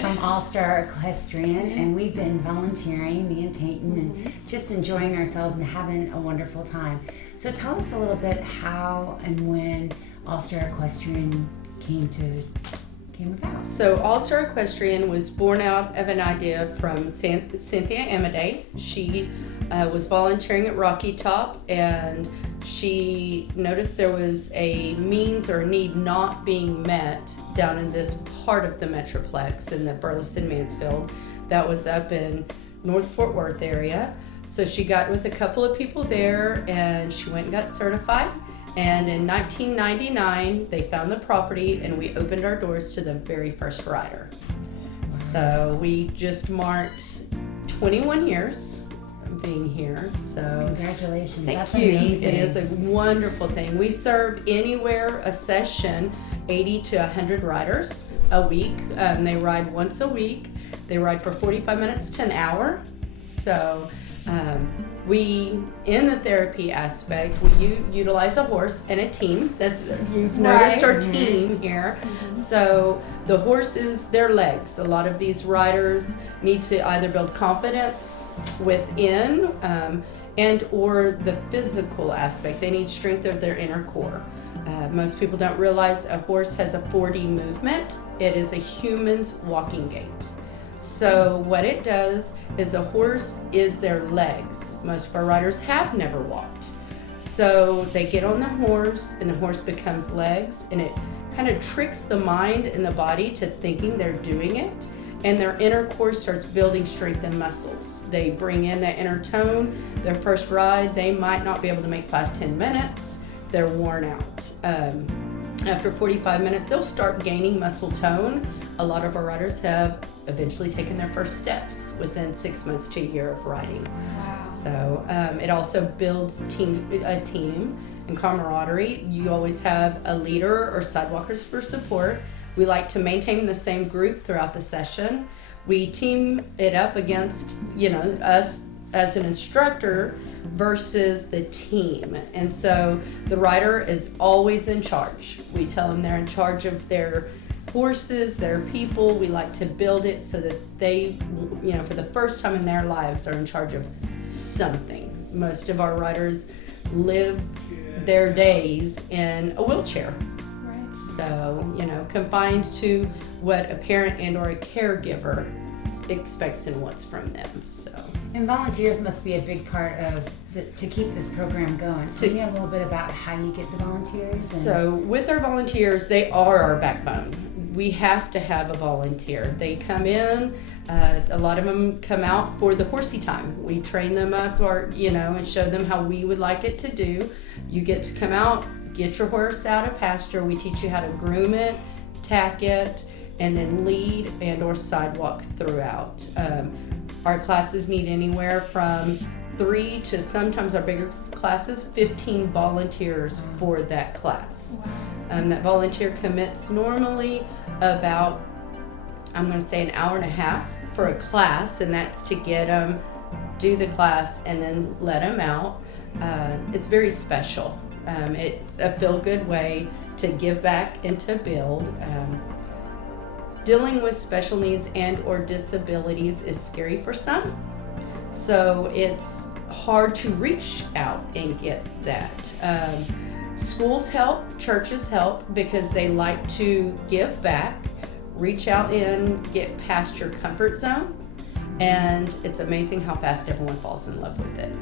from All Star Equestrian, and we've been volunteering, me and Peyton, and just enjoying ourselves and having a wonderful time. So tell us a little bit how and when All Star Equestrian came about. So All Star Equestrian was born out of an idea from Cynthia Amadei. She was volunteering at Rocky Top, and she noticed there was a means or need not being met down in this part of the Metroplex in the Burleson Mansfield that was up in North Fort Worth area. So she got with a couple of people there and she went and got certified. And in 1999, they found the property and we opened our doors to the very first rider. So we just marked 21 years being here. So congratulations. That's you. Amazing. It is a wonderful thing. We serve anywhere a session 80 to 100 riders a week. They ride once a week. They ride for 45 minutes to an hour. So we, in the therapy aspect, we utilize a horse and a team. You've noticed our team here. So the horse is their legs. A lot of these riders need to either build confidence within and or the physical aspect. They need strength of their inner core. Most people don't realize a horse has a 4D movement. It is a human's walking gait. So what it does is a horse is their legs. Most of our riders have never walked. So they get on the horse and the horse becomes legs, and it kind of tricks the mind and the body to thinking they're doing it, and their inner core starts building strength and muscles. They bring in that inner tone. Their first ride, they might not be able to make 5-10 minutes. They're worn out. After 45 minutes, they'll start gaining muscle tone. A lot of our riders have eventually taken their first steps within 6 months to a year of riding. Wow. So it also builds a team and camaraderie. You always have a leader or sidewalkers for support. We like to maintain the same group throughout the session. We team it up against, us as an instructor versus the team. And so the rider is always in charge. We tell them they're in charge of their horses, their people. We like to build it so that they, for the first time in their lives are in charge of something. Most of our riders live their days in a wheelchair. So, confined to what a parent and or a caregiver expects and wants from them. So, and volunteers must be a big part of to keep this program going. Tell me a little bit about how you get the volunteers. So with our volunteers, they are our backbone. We have to have a volunteer. They come in, a lot of them come out for the horsey time. We train them up and show them how we would like it to do. You get to come out, get your horse out of pasture. We teach you how to groom it, tack it, and then lead and or sidewalk throughout. Our classes need anywhere from 3 to sometimes our bigger classes, 15 volunteers for that class. That volunteer commits normally about, I'm going to say, an hour and a half for a class, and that's to get them, do the class, and then let them out. It's very special. It's a feel-good way to give back and to build. Dealing with special needs and or disabilities is scary for some. So it's hard to reach out and get that. Schools help, churches help because they like to give back, reach out and get past your comfort zone. And it's amazing how fast everyone falls in love with it.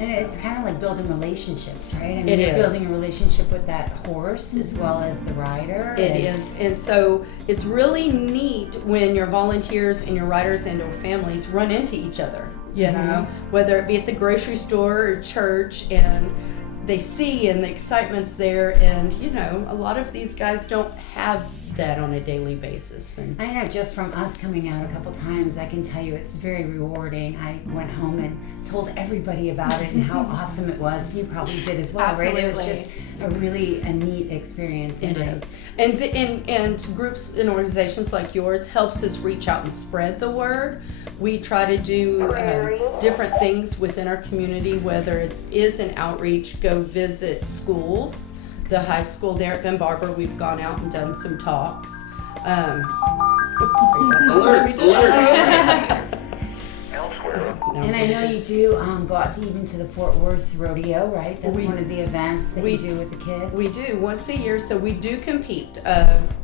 And it's kind of like building relationships, right? I mean, It you're is. building a relationship with that horse as well as the rider. It is. And so it's really neat when your volunteers and your riders and or families run into each other, whether it be at the grocery store or church, and they see and the excitement's there. And, a lot of these guys don't have that on a daily basis. And I know, just from us coming out a couple times, I can tell you it's very rewarding. I went home and told everybody about it and how awesome it was. You probably did as well, Absolutely. right? It was just a neat experience. It is. And groups and organizations like yours helps us reach out and spread the word. We try to do different things within our community, whether it is an outreach, go visit schools. The high school there at Ben Barber, we've gone out and done some talks. Alert, alert. And I know you do go out to even to the Fort Worth Rodeo, right? That's one of the events that you do with the kids. We do once a year, so we do compete.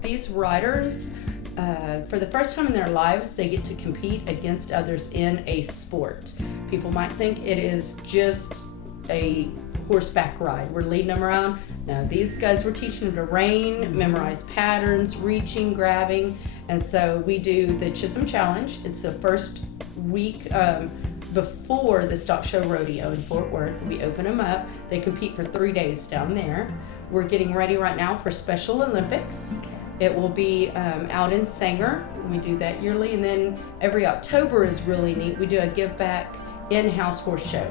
These riders, for the first time in their lives, they get to compete against others in a sport. People might think it is just a horseback ride. We're leading them around. No, these guys, we're teaching them to rein, memorize patterns, reaching, grabbing. And so we do the Chisholm Challenge. It's the first week before the Stock Show Rodeo in Fort Worth. We open them up. They compete for 3 days down there. We're getting ready right now for Special Olympics. It will be out in Sanger. We do that yearly. And then every October is really neat. We do a give back in-house horse show.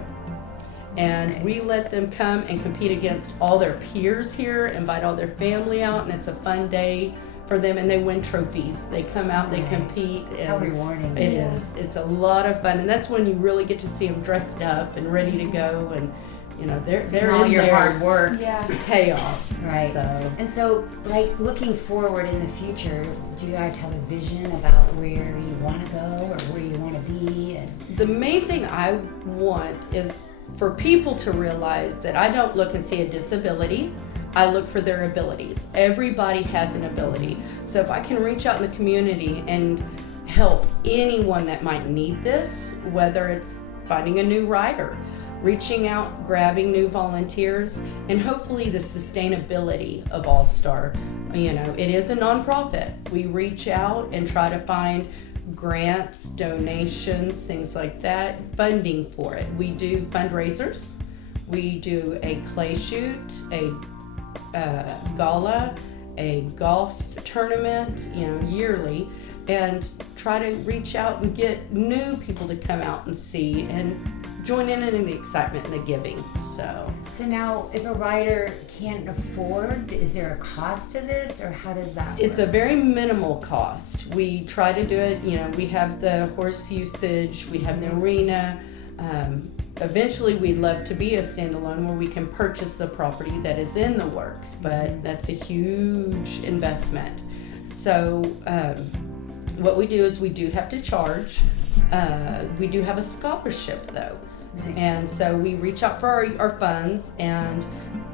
And we let them come and compete against all their peers here, invite all their family out, and it's a fun day for them, and they win trophies. They come out, they compete. And how rewarding. It is. It's a lot of fun, and that's when you really get to see them dressed up and ready to go, and you know, they're all in your there. hard work. Payoff. Right. So. And so, like, looking forward in the future, do you guys have a vision about where you want to go or where you want to be? And The main thing I want is for people to realize that I don't look and see a disability. I look for their abilities. Everybody has an ability. So if I can reach out in the community and help anyone that might need this, whether it's finding a new rider, reaching out, grabbing new volunteers, and hopefully the sustainability of All Star. You know, it is a nonprofit. We reach out and try to find grants, donations, things like that, funding for it. We do fundraisers. We do a clay shoot, a gala, a golf tournament, you know, yearly, and try to reach out and get new people to come out and see and join in the excitement and the giving. So now, if a rider can't afford, is there a cost to this, or how does that work? It's a very minimal cost. We try to do it, you know, we have the horse usage, we have the arena. Eventually, we'd love to be a standalone where we can purchase the property that is in the works, but that's a huge investment. So what we do is we do have to charge. We do have a scholarship though. Nice. And so we reach out for our funds, and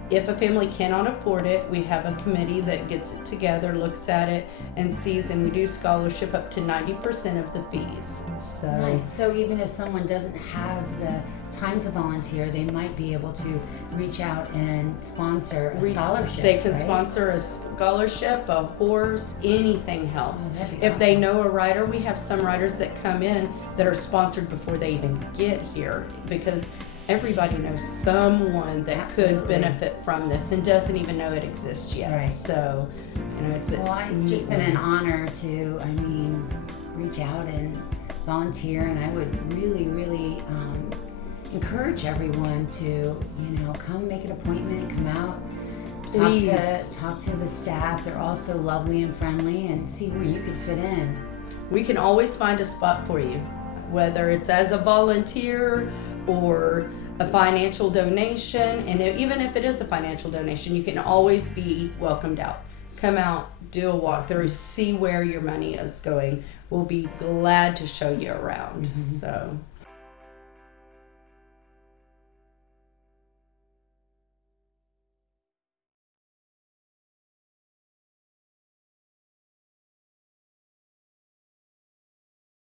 if a family cannot afford it, we have a committee that gets it together, looks at it, and sees, and we do scholarship up to 90% of the fees. So Nice. So even if someone doesn't have the time to volunteer, they might be able to reach out and sponsor a scholarship. They can right? sponsor a scholarship, a horse, anything helps. Oh, that'd be If they awesome. know a rider, we have some riders that come in that are sponsored before they even get here, because everybody knows someone that Absolutely. could benefit from this and doesn't even know it exists yet. Right. So, you know, It's just been an honor to, reach out and volunteer, and I would really, really encourage everyone to, come make an appointment, come out, Please. talk to the staff. They're all so lovely and friendly, and see where you could fit in. We can always find a spot for you, whether it's as a volunteer or a financial donation. And even if it is a financial donation, you can always be welcomed out. Come out, do a walkthrough, see where your money is going. We'll be glad to show you around. So